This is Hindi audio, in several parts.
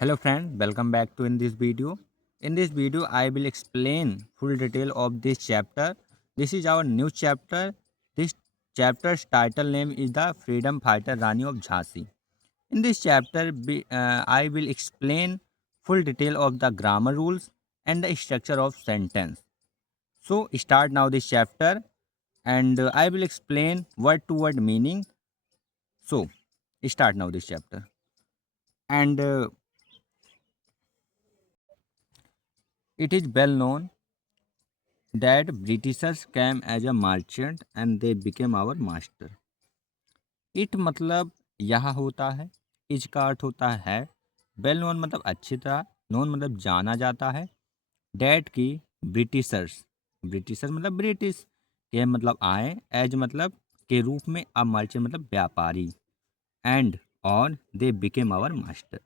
Hello friend, welcome back to in this video. In this video, I will explain full detail of this chapter. This is our new chapter. This chapter's title name is the Freedom Fighter Rani of Jhansi. In this chapter, I will explain full detail of the grammar rules and the structure of sentence. So start now this chapter and I will explain word to word meaning. So start now this chapter. And it is well known that Britishers came as a merchant and they became our master. It मतलब यह होता है, इज का अर्थ होता है, वेल नोन मतलब अच्छी तरह, नोन मतलब जाना जाता है, डैट की ब्रिटिशर्स, ब्रिटिशर मतलब ब्रिटिश, के मतलब आए, एज मतलब के रूप में, अब मर्चेंट मतलब व्यापारी, एंड और दे बिकेम आवर मास्टर,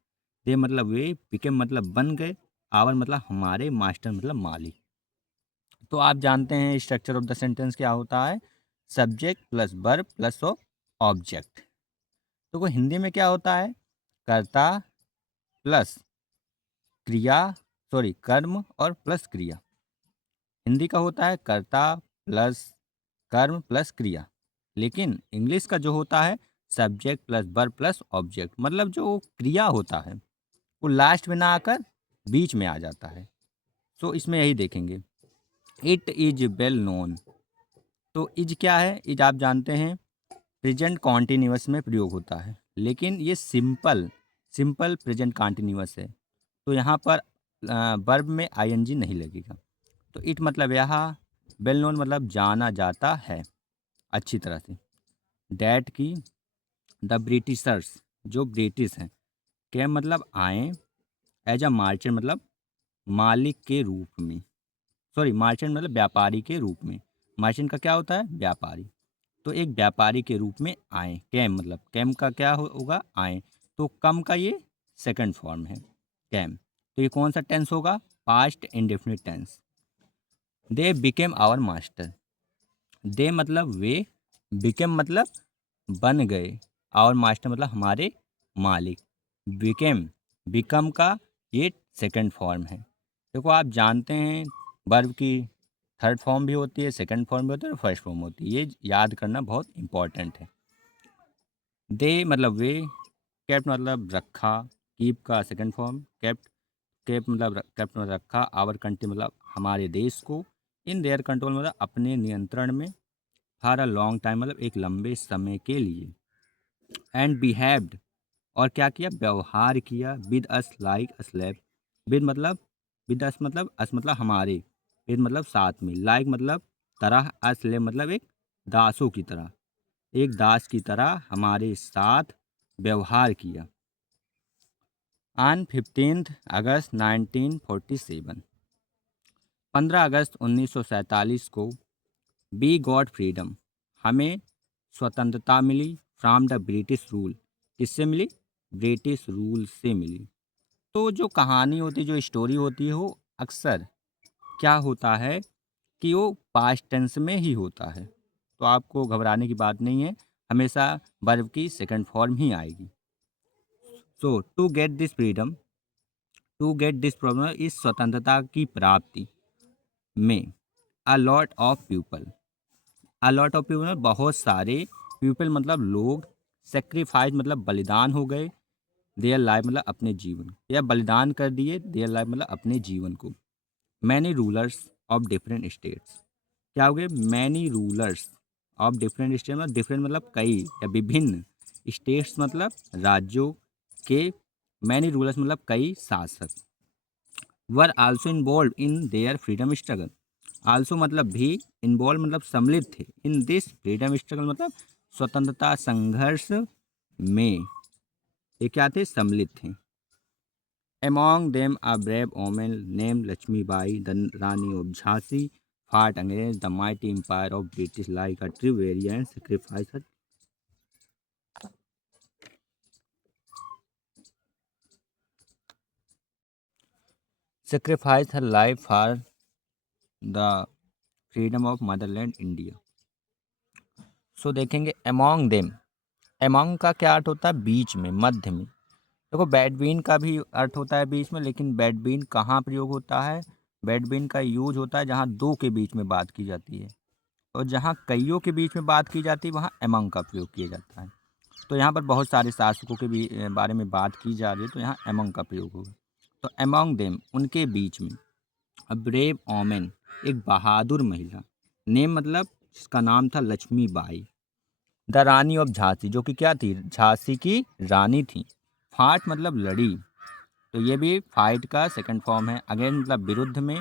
दे मतलब वे, बिकेम मतलब बन गए, आवर मतलब हमारे, मास्टर मतलब मालिक। तो आप जानते हैं स्ट्रक्चर ऑफ द सेंटेंस क्या होता है, subject plus verb plus object. तो वो हिंदी में क्या होता है, कर्ता प्लस क्रिया, सॉरी कर्म और प्लस क्रिया। हिंदी का होता है कर्ता प्लस कर्म प्लस क्रिया, लेकिन इंग्लिश का जो होता है subject plus verb plus object, मतलब जो क्रिया होता है वो लास्ट में ना आकर बीच में आ जाता है। सो इसमें यही देखेंगे, इट इज वेल नोन। तो इज क्या है, इज आप जानते हैं प्रेजेंट कॉन्टिन्यूअस में प्रयोग होता है, लेकिन ये सिंपल सिंपल प्रेजेंट कॉन्टिन्यूअस है, तो यहाँ पर वर्ब में आईएनजी नहीं लगेगा। तो इट मतलब यहाँ, वेल नोन मतलब जाना जाता है अच्छी तरह से, डैट की द ब्रिटिशर्स जो ब्रिटिश हैं, के मतलब आए, एज अ मार्चेंट मतलब मालिक के रूप में, सॉरी मार्चेंट मतलब व्यापारी के रूप में, मार्चेंट का क्या होता है व्यापारी, तो एक व्यापारी के रूप में आए, कैम मतलब कैम का क्या होगा आए, तो कम का ये सेकंड फॉर्म है कैम, तो ये कौन सा टेंस होगा, past indefinite tense. They became our master, they मतलब वे, बिकेम मतलब बन गए, आवर मास्टर मतलब हमारे मालिक, बिकेम बिकम का ये सेकंड फॉर्म है। देखो आप जानते हैं वर्ब की थर्ड फॉर्म भी होती है, सेकंड फॉर्म भी होती है और फर्स्ट फॉर्म होती है, ये याद करना बहुत इंपॉर्टेंट है। दे मतलब वे, केप्ट मतलब रखा, कीप का सेकंड फॉर्म, केप्ट, केप मतलब केप्ट मतलब रखा, आवर कंट्री मतलब हमारे देश को, इन देयर कंट्रोल मतलब अपने नियंत्रण में, फॉर अ लॉन्ग टाइम मतलब एक लंबे समय के लिए, एंड बिहेव्ड और क्या किया व्यवहार किया, with us like a slave, with मतलब विद अस मतलब अस मतलब हमारे, विद मतलब साथ में, लाइक मतलब तरह, अ स्लेव मतलब एक दासों की तरह, एक दास की तरह हमारे साथ व्यवहार किया। ऑन 15 अगस्त 1947, 15 अगस्त 1947 को, वी गॉट फ्रीडम, हमें स्वतंत्रता मिली, फ्रॉम द ब्रिटिश रूल, किससे मिली, ब्रिटिश रूल से मिली। तो जो कहानी होती है, जो स्टोरी होती है, वो अक्सर क्या होता है कि वो पास्ट टेंस में ही होता है, तो आपको घबराने की बात नहीं है, हमेशा वर्ब की सेकंड फॉर्म ही आएगी। So to get this freedom, to get this problem इस स्वतंत्रता की प्राप्ति में, a lot of people, a lot of people बहुत सारे, पीपल मतलब लोग, सेक्रीफाइस मतलब बलिदान हो गए, देयर लाइफ मतलब अपने जीवन, या बलिदान कर दिए, देयर लाइफ मतलब अपने जीवन को, many rulers of different states, क्या हो गए many rulers of different state मतलब डिफरेंट मतलब कई या विभिन्न, स्टेट्स मतलब राज्यों के, मैनी रूलर्स मतलब कई शासक, were also involve in their freedom struggle, also मतलब भी, इन्वॉल्व मतलब सम्मिलित थे, इन दिस फ्रीडम स्ट्रगल मतलब स्वतंत्रता संघर्ष में, ये क्या थे सम्मिलित थे। Among them a brave woman named Lakshmibai, the Rani of Jhansi, fought against the mighty empire of British like a true warrior and sacrificed her life for the freedom of motherland India. सो देखेंगे among them, among का क्या अर्थ होता है बीच में, मध्य में, देखो बैडबीन का भी अर्थ होता है बीच में, लेकिन बैडबीन कहाँ प्रयोग होता है? बैडबीन का यूज होता है जहाँ दो के बीच में बात की जाती है, और जहाँ कईयों के बीच में बात की जाती है वहाँ एमंग का प्रयोग किया जाता है। तो यहाँ पर बहुत सारे शासकों के बारे में बात की जा रही है, तो यहाँ एमंग का प्रयोग होगा। तो एमंग देम, उनके बीच में। अ ब्रेव ओमेन, एक बहादुर महिला। नेम मतलब जिसका नाम था लक्ष्मीबाई। द रानी ऑफ झांसी, जो कि क्या थी? झांसी की रानी थी। फाट मतलब लड़ी, तो ये भी फाइट का सेकंड फॉर्म है। अगेन मतलब विरुद्ध में।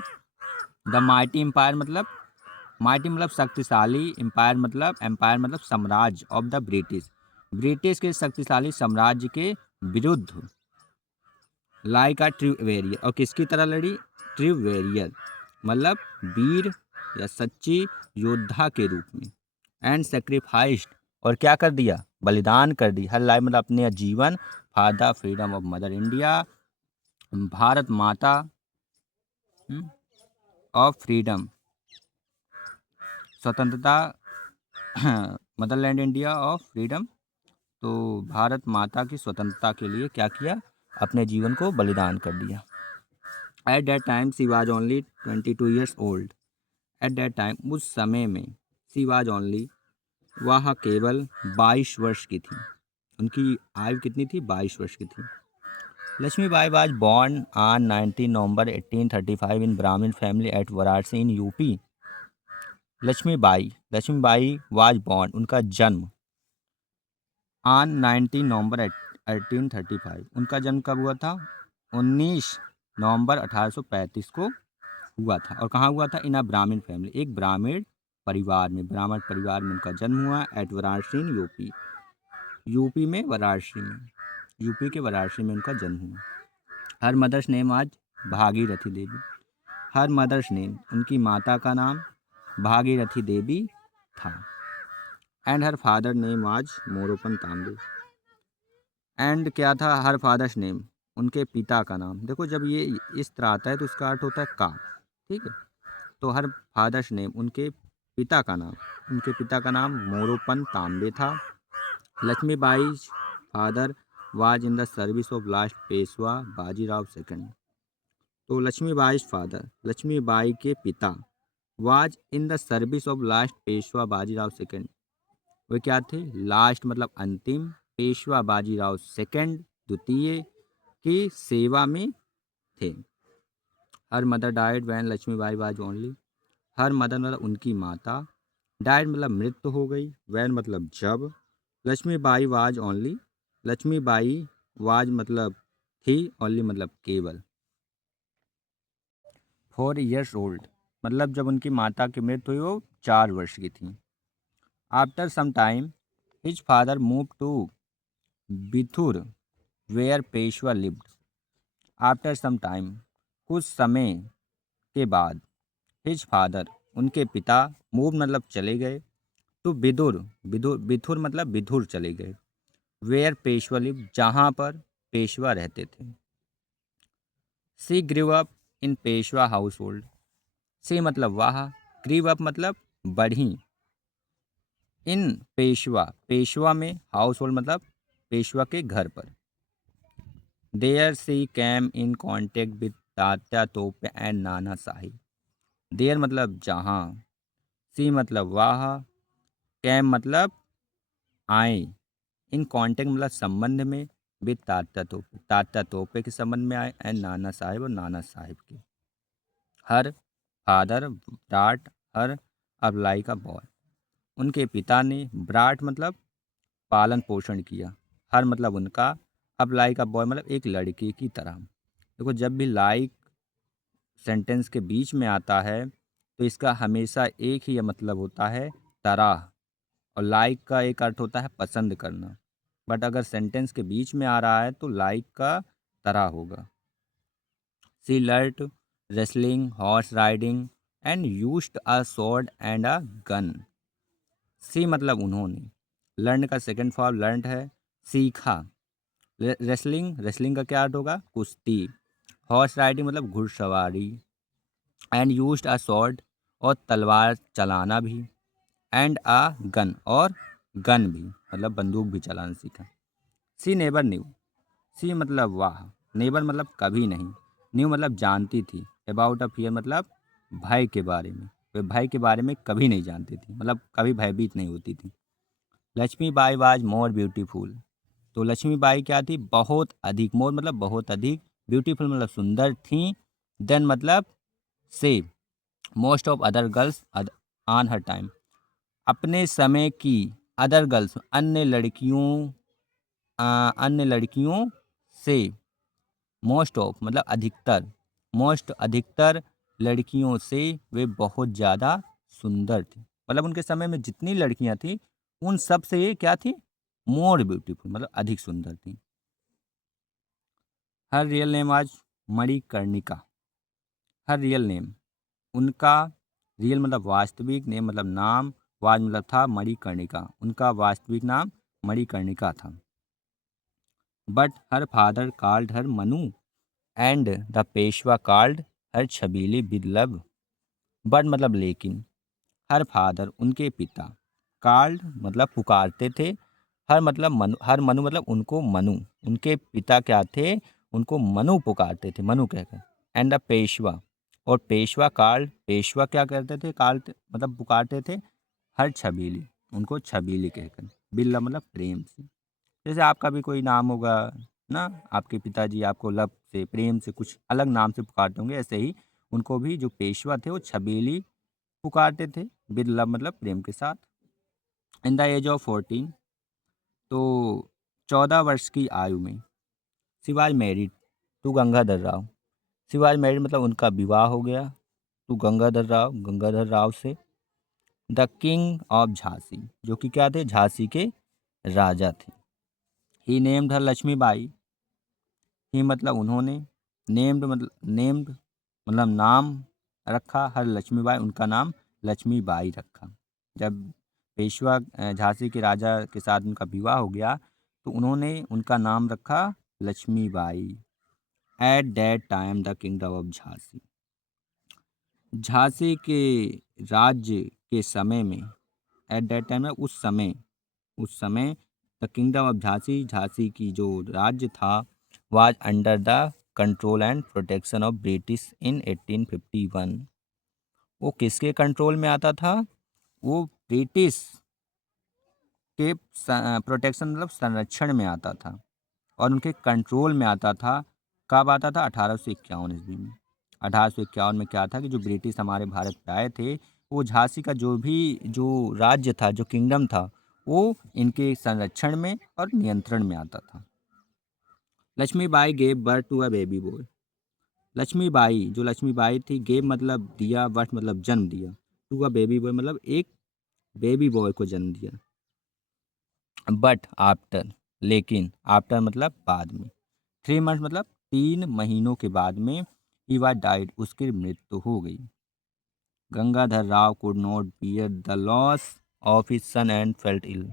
द माइटी एम्पायर मतलब, माइटी मतलब शक्तिशाली, एम्पायर मतलब साम्राज्य ऑफ द ब्रिटिश, ब्रिटिश के शक्तिशाली साम्राज्य के विरुद्ध। लाइक अ ट्रू वेरियर, और किसकी तरह लड़ी? ट्रू वेरियर मतलब वीर या सच्ची योद्धा के रूप में। एंड सेक्रीफाइस्ड, और क्या कर दिया? बलिदान कर दी। हर लाइफ मतलब अपने जीवन। For the freedom of mother India, Bharat माता ऑफ फ्रीडम, स्वतंत्रता, मदरलैंड इंडिया ऑफ फ्रीडम, तो भारत माता की स्वतंत्रता के लिए क्या किया? अपने जीवन को बलिदान कर दिया। Eight that time she was only 22 years old. Eight that time, उस समय में, शी वाज ओनली, वह केवल 22 वर्ष की थी। उनकी आयु कितनी थी? 22 वर्ष की थी। Lakshmibai was born on 19 November 1835 in Brahmin family at Varanasi in UP. Lakshmibai was born, उनका जन्म, ऑन 19 नवंबर 1835, उनका जन्म कब हुआ था? 19 नवंबर 1835 को हुआ था। और कहाँ हुआ था? इन अ ब्राह्मण फैमिली, एक ब्राह्मण परिवार में, ब्राह्मण परिवार में उनका जन्म हुआ। At Varanasi in UP, UP में वाराणसी में, यूपी के वाराणसी में उनका जन्म हुआ। हर मदर्स नेम आज Bhagirathi Devi. Her mother's name, उनकी माता का नाम भागीरथी देवी था। एंड हर फादर नेम आज मोरोपन तांबे। एंड क्या था? हर फादर्स नेम, उनके पिता का नाम। देखो जब ये इस तरह आता है तो इसका अर्थ होता है का, ठीक है। तो हर फादर्स नेम, उनके पिता का नाम, उनके पिता का नाम मोरोपन तांबे था। Lakshmibai father was in the service of last Peshwa Bajirao second. तो लक्ष्मीबाई फादर, लक्ष्मीबाई के पिता, was in the service of last Peshwa Bajirao second, वे क्या थे? लास्ट मतलब अंतिम, पेशवा बाजीराव सेकंड द्वितीय की सेवा में थे। हर mother died when Lakshmibai was only. Her mother मतलब उनकी माता, डाइड मतलब मृत्यु हो गई, वैन मतलब जब, Lakshmibai was only, Lakshmibai was मतलब थी, ओनली मतलब केवल। 4 ईयर्स ओल्ड मतलब जब उनकी माता की मृत्यु हुई वो 4 वर्ष की थी। After some time his father move to Bithoor where Peshwa lived. After some time, कुछ समय के बाद, हिज फादर, उनके पिता, मूव मतलब चले गए, टू बिदुर, बिथुर मतलब बिधुर चले गए, वेयर पेशवा लिव, जहाँ पर पेशवा रहते थे। She grew up in Peshwa household. She मतलब वह, ग्रीव अप मतलब बढ़ी, इन पेशवा, पेशवा में, हाउस होल्ड मतलब पेशवा के घर पर। There she came in contact with Tatya Tope and Nana Sahib. There मतलब जहाँ, सी मतलब वह, कैम मतलब आए, इन कॉन्टेक्ट मतलब संबंध में, विद तात्या तोपे के संबंध में आए, एंड नाना साहिब और नाना साहिब के। हर फादर ब्राट हर अबलाई का बॉय, उनके पिता ने, ब्राट मतलब पालन पोषण किया, हर मतलब उनका, अबलाई का बॉय मतलब एक लड़के की तरह। देखो जब भी लाइक सेंटेंस के बीच में आता है तो इसका हमेशा एक ही मतलब होता है, तरह। और लाइक का एक अर्थ होता है पसंद करना, बट अगर सेंटेंस के बीच में आ रहा है तो लाइक का तरह होगा। She learnt wrestling, horse riding and used a sword and a gun. She मतलब उन्होंने, लर्न का सेकंड फॉर्म लर्नड है, सीखा। रेसलिंग, रेसलिंग का क्या अर्थ होगा? कुश्ती। हॉर्स राइडिंग मतलब घुड़सवारी, एंड यूज्ड अ स्वॉर्ड, और तलवार चलाना भी, एंड अ गन, और गन भी मतलब बंदूक भी चलाना सीखा। सी नेवर न्यू, सी मतलब वाह, नेवर मतलब कभी नहीं, न्यू मतलब जानती थी, अबाउट अ फियर मतलब भय के बारे में, वे भय के बारे में कभी नहीं जानती थी, मतलब कभी भयभीत नहीं होती थी। लक्ष्मीबाई वाज मोर ब्यूटीफुल, तो लक्ष्मीबाई क्या थी, बहुत अधिक, मोर मतलब बहुत अधिक, ब्यूटीफुल मतलब सुंदर थी, देन मतलब से, most of other girls on her time, अपने समय की, अदर गर्ल्स अन्य लड़कियों से, मोस्ट ऑफ मतलब अधिकतर, मोस्ट अधिकतर लड़कियों से वे बहुत ज़्यादा सुंदर थी, मतलब उनके समय में जितनी लड़कियां थी उन सब से ये क्या थी, मोर ब्यूटीफुल मतलब अधिक सुंदर थी। हर रियल नेम आज मणिकर्णिका, हर रियल नेम, उनका, रियल मतलब वास्तविक, नेम मतलब नाम, वाज मतलब था, मणिकर्णिका उनका वास्तविक नाम मणिकर्णिका था। But her father called her Manu and the Peshwa called her Chhabili बिरलव, बट मतलब लेकिन, हर फादर उनके पिता, कॉल्ड मतलब पुकारते थे, हर मतलब मनु, हर मनु मतलब उनको मनु, उनके पिता क्या थे, उनको मनु पुकारते थे, मनु कहकर, एंड द पेशवा, और पेशवा कॉल्ड, पेशवा क्या करते थे, कॉल्ड मतलब पुकारते थे, हर छबीली, उनको छबीली कहकर, बिल्ला मतलब प्रेम से, जैसे आपका भी कोई नाम होगा ना, आपके पिताजी आपको लब से, प्रेम से कुछ अलग नाम से पुकारते होंगे, ऐसे ही उनको भी जो पेशवा थे वो छबीली पुकारते थे, विद लव मतलब प्रेम के साथ। इन द एज ऑफ 14, तो 14 वर्ष की आयु में, she was married to Gangadhar Rao, she was married मतलब उनका विवाह हो गया, टू गंगाधर राव, गंगाधर राव से, द किंग ऑफ झांसी, जो कि क्या थे, झांसी के राजा थे। ही नेम्ड हर लक्ष्मीबाई, ही मतलब उन्होंने, नेम्ड मतलब नाम रखा, हर लक्ष्मीबाई उनका नाम लक्ष्मीबाई रखा। जब पेशवा झांसी के राजा के साथ उनका विवाह हो गया तो उन्होंने उनका नाम रखा Lakshmibai. At that time the kingdom of Jhansi, Jhansi के राज्य के समय में, एट दैट टाइम उस समय the kingdom of Jhansi, Jhansi की जो राज्य था, was under the control and protection of British in 1851, वो किसके कंट्रोल में आता था, वो ब्रिटिश के प्रोटेक्शन मतलब संरक्षण में आता था और उनके कंट्रोल में आता था। कब आता था, 1851 ईस्वी में। 1851 में क्या था कि जो ब्रिटिश हमारे भारत पे आए थे, वो झांसी का जो राज्य था, जो किंगडम था, वो इनके संरक्षण में और नियंत्रण में आता था। Lakshmibai gave birth to a baby boy, Lakshmibai, जो लक्ष्मीबाई थी, गेव मतलब दिया, बर्थ मतलब जन्म दिया, टू अ बेबी बॉय मतलब एक बेबी बॉय को जन्म दिया। बट आफ्टर, लेकिन, आफ्टर मतलब बाद में, 3 मंथ मतलब 3 महीनों के बाद में, ही वाज डाइड, उसकी मृत्यु हो गई। Gangadhar Rao could not bear the loss of his son and felt ill,